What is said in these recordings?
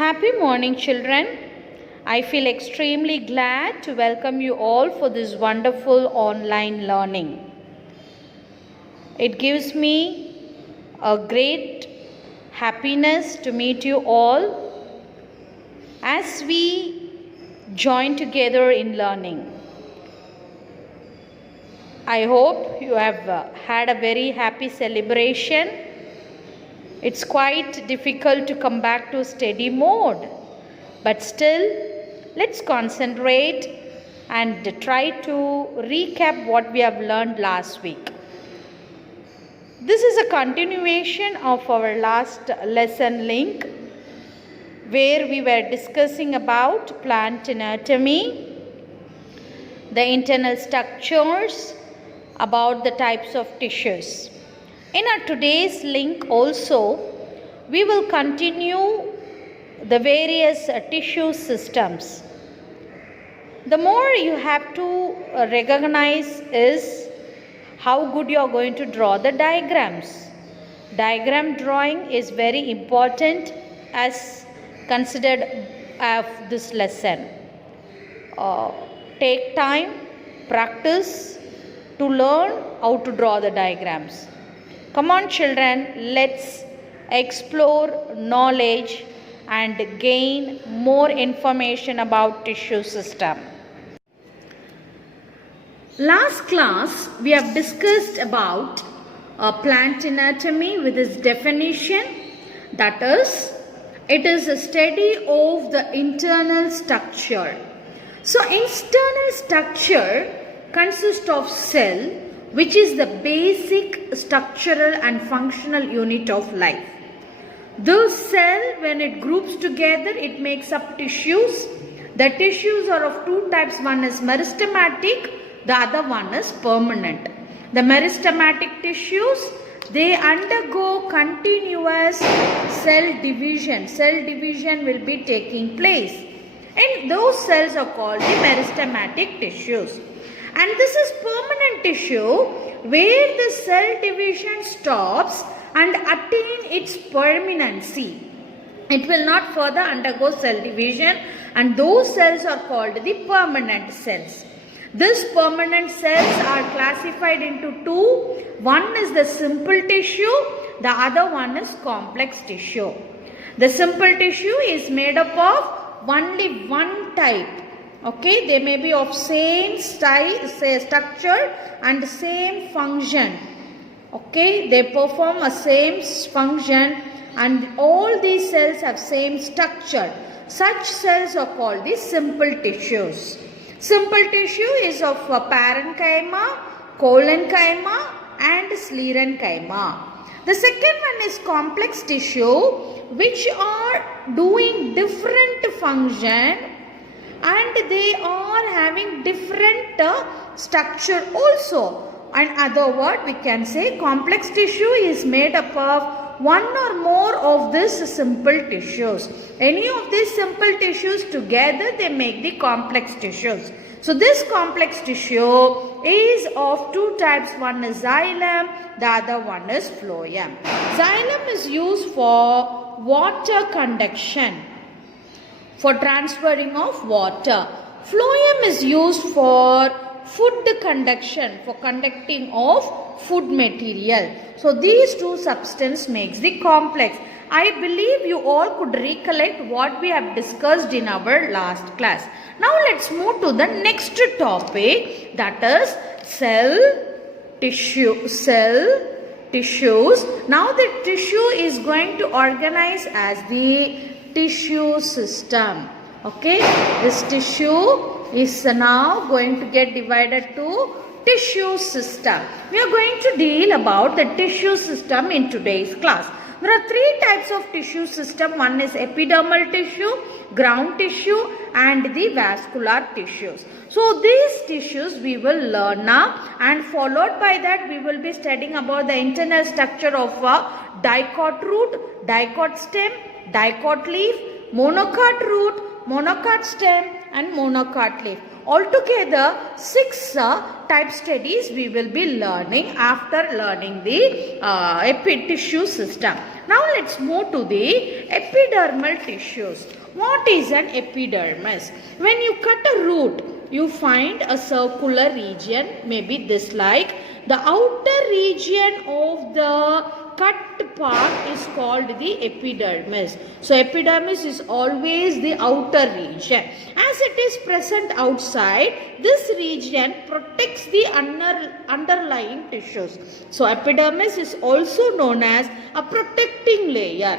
Happy morning, children. I feel extremely glad to welcome you all for this wonderful online learning. It gives me a great happiness to meet you all as we join together in learning. I hope you have had a very happy celebration. It's quite difficult to come back to steady mode, but still let's concentrate and try to recap what we have learned last week. This is a continuation of our last lesson link where we were discussing about plant anatomy, the internal structures, about the types of tissues. In our today's link also, we will continue the various tissue systems. The more you have to recognize is how good you are going to draw the diagrams. Diagram drawing is very important as considered of this lesson. Take time, practice to learn how to draw the diagrams. Come on children, let's explore knowledge and gain more information about tissue system. Last class we have discussed about plant anatomy with its definition, that is, it is a study of the internal structure. So internal structure consists of cell, which is the basic structural and functional unit of life. The cell, when it groups together, it makes up tissues. The tissues are of two types. One is meristematic, the other one is permanent. The meristematic tissues, they undergo continuous cell division. Cell division will be taking place, and those cells are called the meristematic tissues. And this is permanent tissue where the cell division stops and attain its permanency. It will not further undergo cell division, and those cells are called the permanent cells. These permanent cells are classified into two. One is the simple tissue, the other one is complex tissue. The simple tissue is made up of only one type. Okay, they may be of same style, structure and same function. Okay, they perform a same function and all these cells have same structure. Such cells are called the simple tissues. Simple tissue is of parenchyma, collenchyma and sclerenchyma. The second one is complex tissue, which are doing different function and they are having different structure also. In other words, we can say complex tissue is made up of one or more of these simple tissues. Any of these simple tissues together, they make the complex tissues. So this complex tissue is of two types. One is xylem, the other one is phloem. Xylem is used for water conduction, for transferring of water. Phloem is used for food conduction, for conducting of food material. So these two substances makes the complex. I believe you all could recollect what we have discussed in our last class. Now let's move to the next topic, that is tissues. Now the tissue is going to organize as the tissue system. Okay, this tissue is now going to get divided to tissue system. We are going to deal about the tissue system in today's class. There are three types of tissue system. One is epidermal tissue, ground tissue and the vascular tissues. So these tissues we will learn now, and followed by that we will be studying about the internal structure of a dicot root, dicot stem, dicot leaf, monocot root, monocot stem and monocot leaf. Altogether 6 type studies we will be learning after learning the tissue system. Now let's move to the epidermal tissues. What is an epidermis? When you cut a root, you find a circular region, maybe this like. The outer region of the cut part is called the epidermis. So epidermis is always the outer region. As it is present outside, this region protects the underlying tissues. So epidermis is also known as a protecting layer.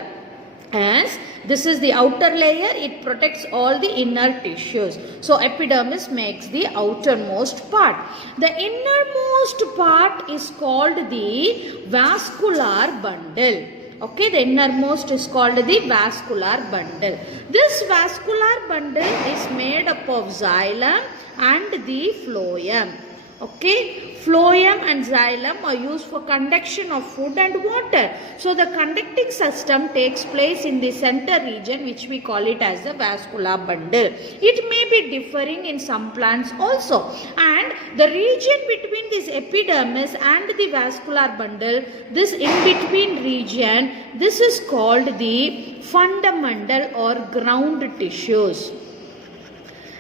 As this is the outer layer, it protects all the inner tissues. So epidermis makes the outermost part. The innermost part is called the vascular bundle. Okay, the innermost is called the vascular bundle. This vascular bundle is made up of xylem and the phloem. Okay, phloem and xylem are used for conduction of food and water. So the conducting system takes place in the center region, which we call it as the vascular bundle. It may be differing in some plants also. And the region between this epidermis and the vascular bundle, this in between region, this is called the fundamental or ground tissues.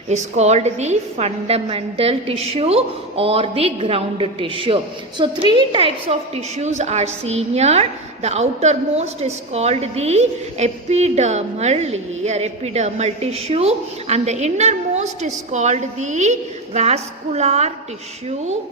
Is called the fundamental tissue or the ground tissue. So three types of tissues are seen here. The outermost is called the epidermal layer, epidermal tissue, and the innermost is called the vascular tissue.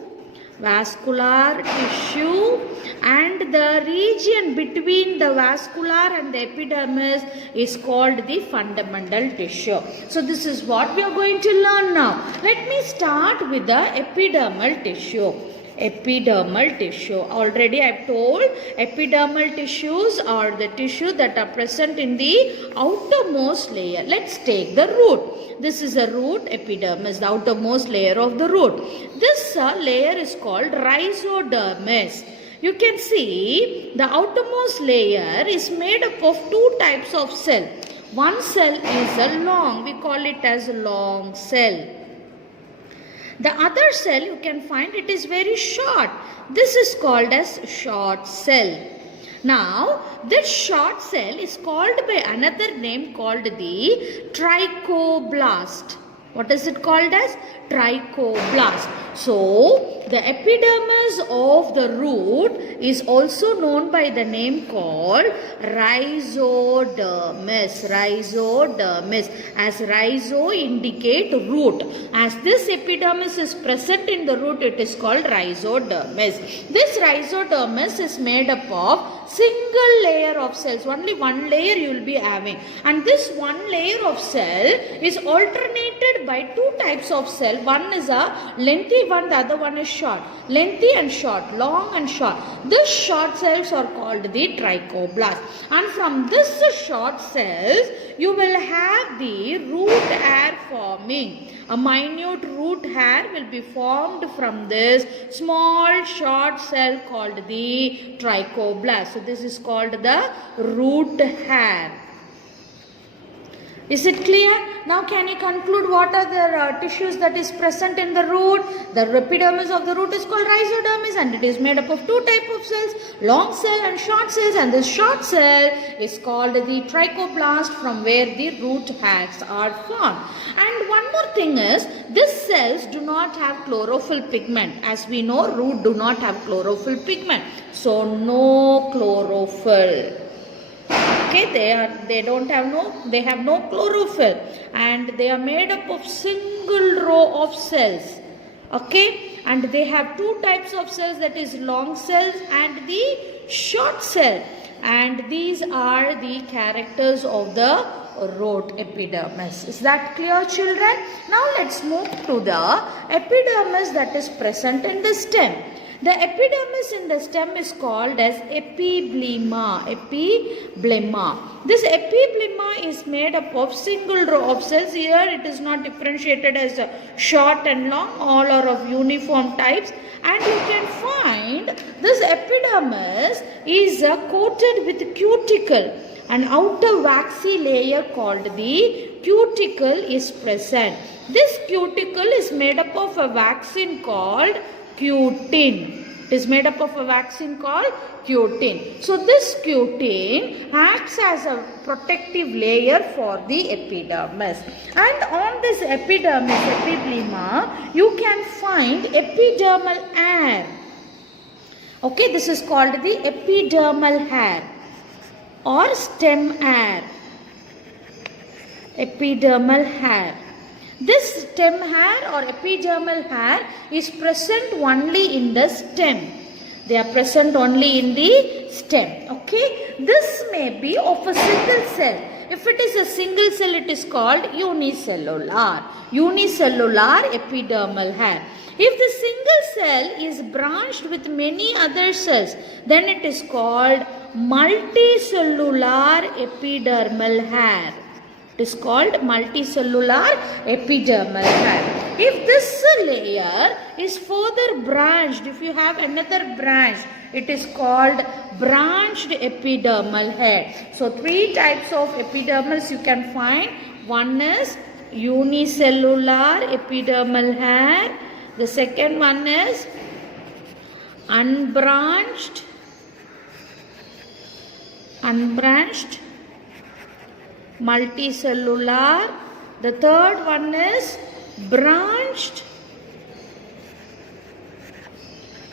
And the region between the vascular and the epidermis is called the fundamental tissue. So this is what we are going to learn now. Let me start with the epidermal tissue. Epidermal tissue. Already I have told epidermal tissues are the tissue that are present in the outermost layer. Let's take the root. This is a root, epidermis, the outermost layer of the root. This layer is called rhizodermis. You can see the outermost layer is made up of two types of cell. One cell is a long, we call it as a long cell. The other cell you can find it is very short. This is called as short cell. Now, this short cell is called by another name called the trichoblast. What is it called as? Trichoblast. So, the epidermis of the root is also known by the name called rhizodermis. Rhizodermis. As rhizo indicate root. As this epidermis is present in the root, it is called rhizodermis. This rhizodermis is made up of single layer of cells. Only one layer you will be having. And this one layer of cell is alternated by two types of cell. One is a lengthy one, the other one is short. Lengthy and short, long and short. These short cells are called the trichoblast. And from this short cells, you will have the root hair forming. A minute root hair will be formed from this small short cell called the trichoblast. So this is called the root hair. Is it clear? Now can you conclude what are the tissues that is present in the root? The epidermis of the root is called rhizodermis and it is made up of two types of cells, long cell and short cells, and this short cell is called the trichoblast, from where the root hairs are formed. And one more thing is, these cells do not have chlorophyll pigment. As we know, root do not have chlorophyll pigment. So no chlorophyll. Okay, they have no chlorophyll, and they are made up of single row of cells. Okay, and they have two types of cells, that is long cells and the short cell, and these are the characters of the root epidermis. Is that clear, children? Now let's move to the epidermis that is present in the stem. The epidermis in the stem is called as epiblema. This epiblema is made up of single row of cells. Here it is not differentiated as short and long. All are of uniform types. And you can find this epidermis is coated with cuticle. An outer waxy layer called the cuticle is present. This cuticle is made up of a vaccine called cutin. It is made up of a vaccine called cutin. So this cutin acts as a protective layer for the epidermis. And on this epidermis, epiblema, you can find epidermal hair. Okay, this is called the epidermal hair or stem hair. Epidermal hair. This stem hair or epidermal hair is present only in the stem. They are present only in the stem. Okay. This may be of a single cell. If it is a single cell, it is called unicellular. Unicellular epidermal hair. If the single cell is branched with many other cells, then it is called multicellular epidermal hair. It is called multicellular epidermal hair. If this layer is further branched, if you have another branch, it is called branched epidermal hair. So, three types of epidermals you can find. One is unicellular epidermal hair. The second one is unbranched multicellular. The third one is branched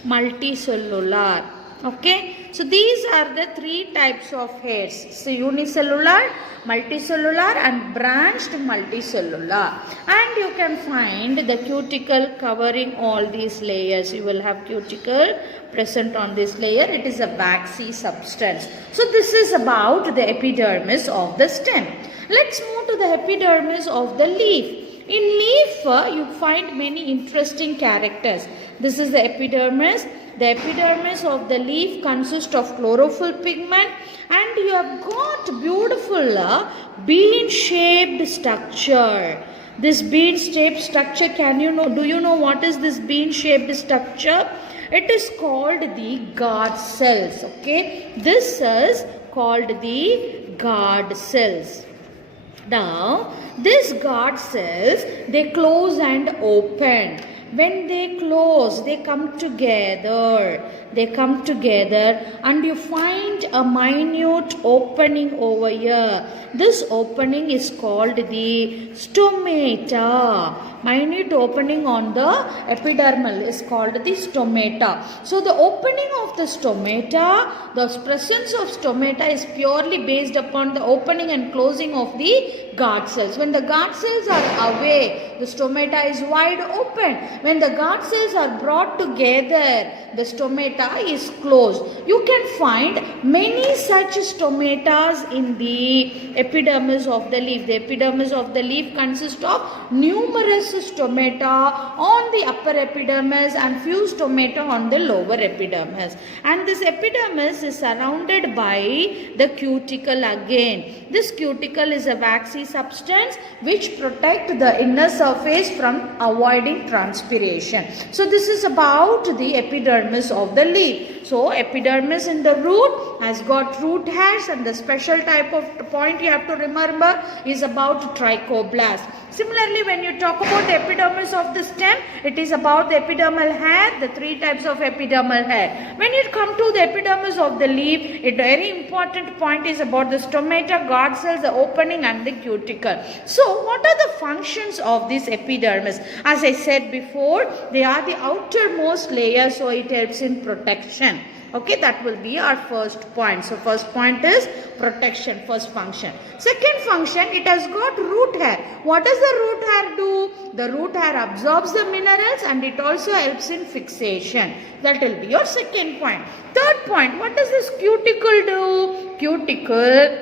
multicellular. Okay, so these are the three types of hairs. So unicellular, multicellular and branched multicellular. And you can find the cuticle covering all these layers. You will have cuticle present on this layer. It is a waxy substance. So this is about the epidermis of the stem. Let's move to the epidermis of the leaf. In leaf, you find many interesting characters. This is the epidermis. The epidermis of the leaf consists of chlorophyll pigment, and you have got beautiful bean-shaped structure. This bean-shaped structure, do you know what is this bean-shaped structure? It is called the guard cells. Okay, this is called the guard cells. Now, these guard cells, they close and open. When they close, they come together. And you find a minute opening over here. This opening is called the stomata. Minute opening on the epidermal is called the stomata. So the opening of the stomata, the presence of stomata is purely based upon the opening and closing of the guard cells. When the guard cells are away, the stomata is wide open. When the guard cells are brought together, the stomata is closed. You can find many such stomatas in the epidermis of the leaf. The epidermis of the leaf consists of numerous stomata on the upper epidermis and few stomata on the lower epidermis. And this epidermis is surrounded by the cuticle again. This cuticle is a waxy substance which protects the inner surface from avoiding transpiration. So this is about the epidermis of the leaf. So epidermis in the root has got root hairs, and the special type of point you have to remember is about trichoblast. Similarly, when you talk about the epidermis of the stem, it is about the epidermal hair, the three types of epidermal hair. When you come to the epidermis of the leaf, a very important point is about the stomata, guard cells, the opening and the cuticle. So, what are the functions of this epidermis? As I said before, they are the outermost layer, so it helps in protection. Okay, that will be our first point. So, first point is protection, first function. Second function, it has got root hair. What does the root hair do? The root hair absorbs the minerals and it also helps in fixation. That will be your second point. Third point, what does this cuticle do? Cuticle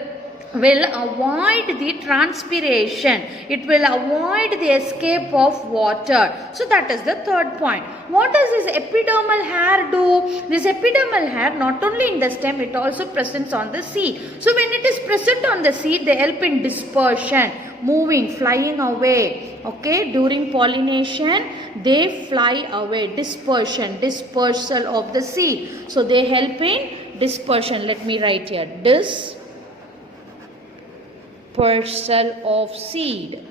will avoid the transpiration. It will avoid the escape of water. So that is the third point. What does this epidermal hair do? This epidermal hair not only in the stem, it also presents on the seed. So when it is present on the seed, they help in dispersion, moving, flying away. Okay, during pollination, they fly away. Dispersion, dispersal of the seed. So they help in dispersion. Let me write here. Dispersal of seed.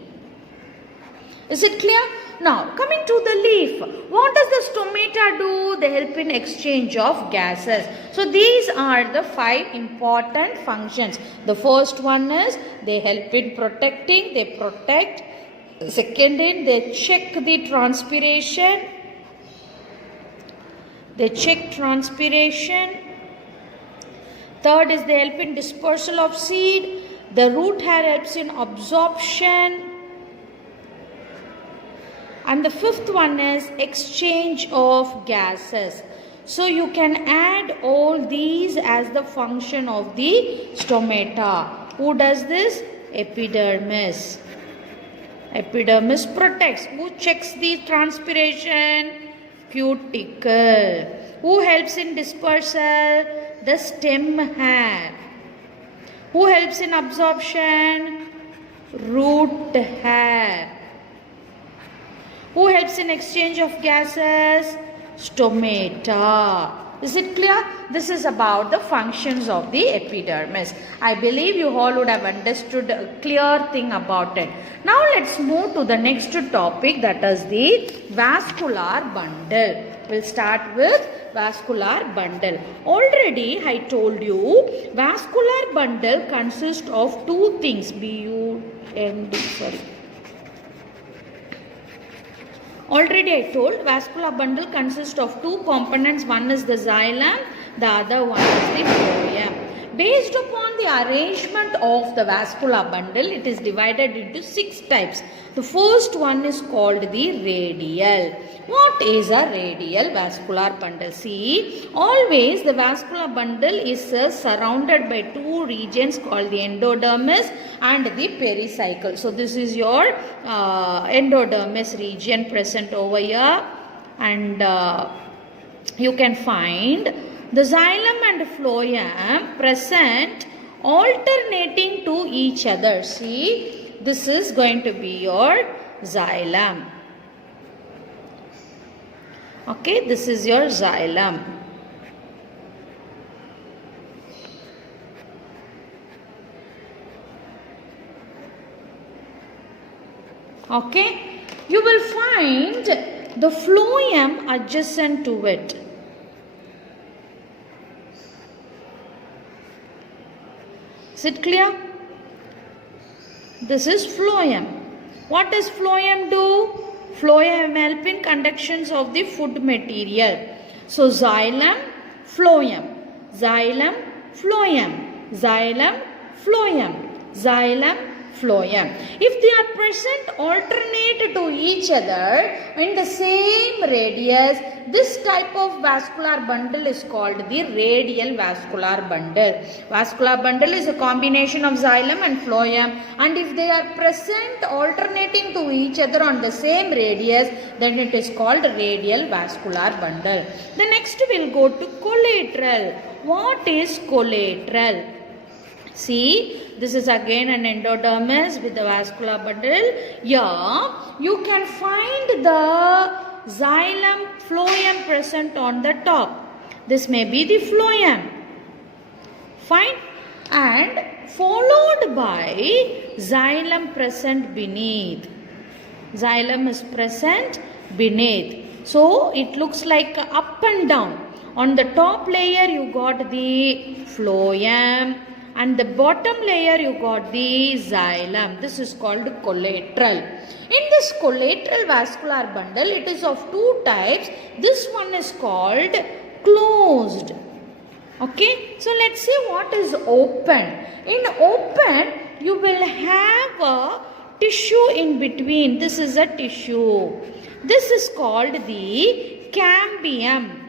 Is it clear? Now, coming to the leaf, what does the stomata do? They help in exchange of gases. So, these are the 5 important functions. The first one is they help in protecting, they protect. Second is they check the transpiration. They check transpiration. Third is they help in dispersal of seed. The root hair helps in absorption. And the fifth one is exchange of gases. So you can add all these as the function of the stomata. Who does this? Epidermis. Epidermis protects. Who checks the transpiration? Cuticle. Who helps in dispersal? The stem hair. Who helps in absorption? Root hair. Who helps in exchange of gases? Stomata. Is it clear? This is about the functions of the epidermis. I believe you all would have understood a clear thing about it. Now let's move to the next topic, that is the vascular bundle. We'll start with vascular bundle. Already I told you vascular bundle consists of 2 things. Already I told vascular bundle consists of 2 components. One is the xylem, the other one is the phloem. Based upon the arrangement of the vascular bundle, it is divided into 6 types. The first one is called the radial. What is a radial vascular bundle? See, always the vascular bundle is surrounded by 2 regions called the endodermis and the pericycle. So this is your endodermis region present over here, and you can find the xylem and phloem present alternating to each other. See, this is going to be your xylem. Okay, this is your xylem. Okay, you will find the phloem adjacent to it. Is it clear? This is phloem. What does phloem do? Phloem help in conductions of the food material. So xylem, phloem, xylem, phloem, xylem, phloem, xylem, phloem. If they are present alternate to each other in the same radius, this type of vascular bundle is called the radial vascular bundle. Vascular bundle is a combination of xylem and phloem, and if they are present alternating to each other on the same radius, then it is called radial vascular bundle. The next we will go to collateral. What is collateral? See, this is again an endodermis with the vascular bundle. Here you can find the xylem, phloem present on the top. This may be the phloem. Fine. And followed by xylem present beneath. Xylem is present beneath. So it looks like up and down. On the top layer you got the phloem, and the bottom layer you got the xylem. This is called collateral. In this collateral vascular bundle, it is of 2 types. This one is called closed. Okay, so let's see what is open. In open, you will have a tissue in between. This is a tissue. This is called the cambium.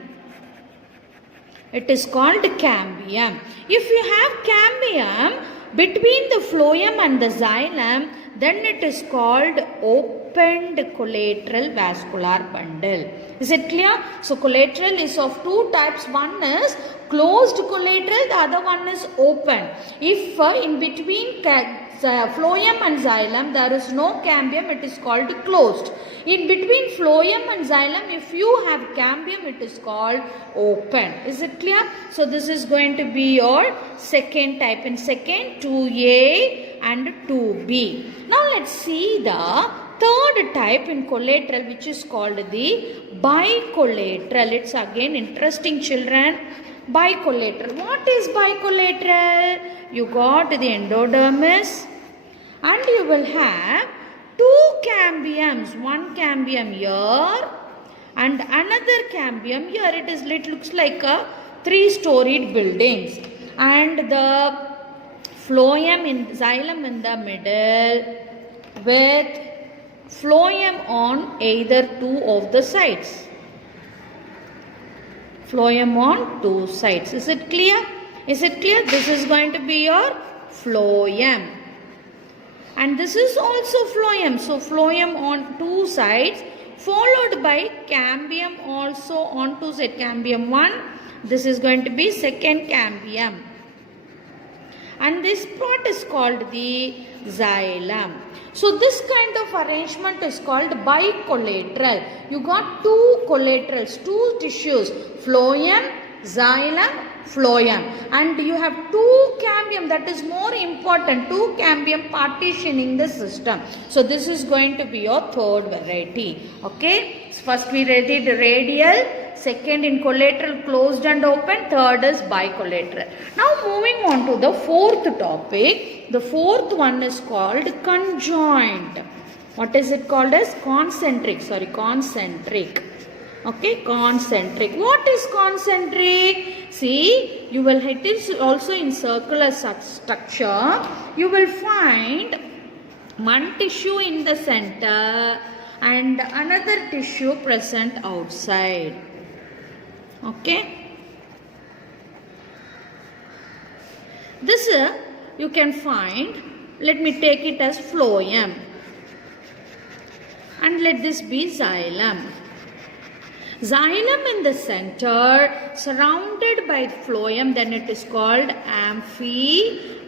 It is called cambium. If you have cambium between the phloem and the xylem, then it is called opened collateral vascular bundle. Is it clear? So collateral is of 2 types. One is closed collateral, the other one is open. If in between phloem and xylem there is no cambium, it is called closed. In between phloem and xylem, if you have cambium, it is called open. Is it clear? So this is going to be your second type. In second, 2A and 2B. Now let's see the third type in collateral, which is called the bicollateral. It's again interesting, children. Bicollateral. What is bicollateral? You got the endodermis and you will have two cambiums. One cambium here and another cambium here. It looks like a three-storied buildings, and the xylem in the middle with phloem on either two of the sides. Phloem on two sides. Is it clear? Is it clear? This is going to be your phloem. And this is also phloem. So phloem on two sides, followed by cambium also on two sides. Cambium 1. This is going to be second cambium. And this part is called the xylem. So this kind of arrangement is called bicollateral. You got two collaterals, two tissues, phloem, xylem, phloem, and you have two cambium. That is more important, two cambium partitioning the system. So this is going to be your third variety. Okay, first we did radial, second in collateral closed and open, third is bicollateral. Now moving on to the fourth topic. The fourth one is called conjoint. What is it called as? Concentric. Okay, concentric. What is concentric? See, it is also in circular structure. You will find one tissue in the center and another tissue present outside. Okay. This you can find, let me take it as phloem, and let this be xylem. Xylem in the center, surrounded by phloem, then it is called amphivessel.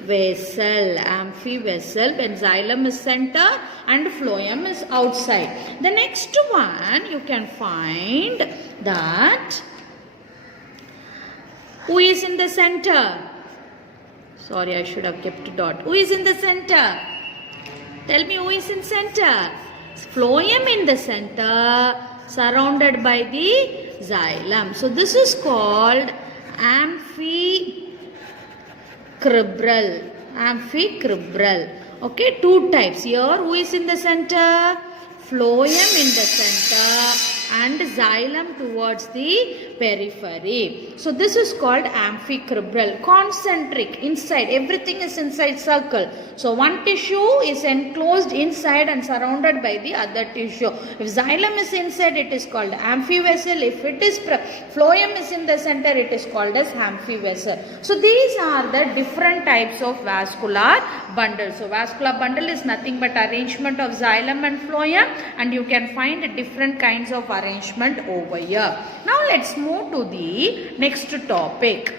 When xylem is center and phloem is outside. The next one you can find that who is in the center? Sorry, I should have kept a dot. Who is in the center? Tell me who is in center. Phloem in the center, surrounded by the xylem. So this is called amphicribral. Okay, two types. Here, who is in the center? Phloem in the center and xylem towards the periphery. So this is called amphicribral. Concentric, inside, everything is inside circle. So one tissue is enclosed inside and surrounded by the other tissue. If xylem is inside, it is called amphivessel. If it is phloem is in the center, it is called as amphivessel. So these are the different types of vascular bundle. So vascular bundle is nothing but arrangement of xylem and phloem, and you can find different kinds of arrangement over here. Now let's move to the next topic.